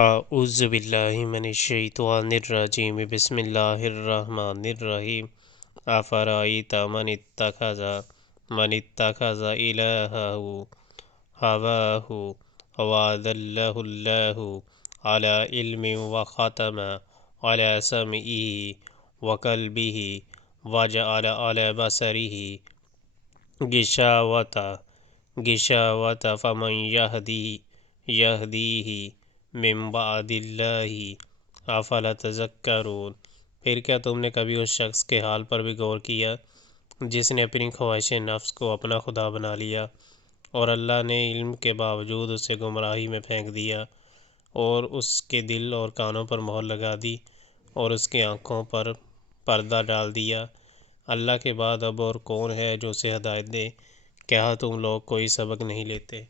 اعوذ باللہ من الشیطان الرجیم بسم اللہ الرحمن الرحیم افرأیت من اتخذ الہہ ہواہ وأضلہ اللہ علی علم وختم علی سمعہ وقلبہ وجعل علی بصرہ غشاوۃ فمن یہدیہ من بعد اللہ افلا تذکرون۔ پھر کیا تم نے کبھی اس شخص کے حال پر بھی غور کیا جس نے اپنی خواہش نفس کو اپنا خدا بنا لیا اور اللہ نے علم کے باوجود اسے گمراہی میں پھینک دیا اور اس کے دل اور کانوں پر مہر لگا دی اور اس کی آنکھوں پر پردہ ڈال دیا۔ اللہ کے بعد اب اور کون ہے جو اسے ہدایت دے؟ کیا تم لوگ کوئی سبق نہیں لیتے؟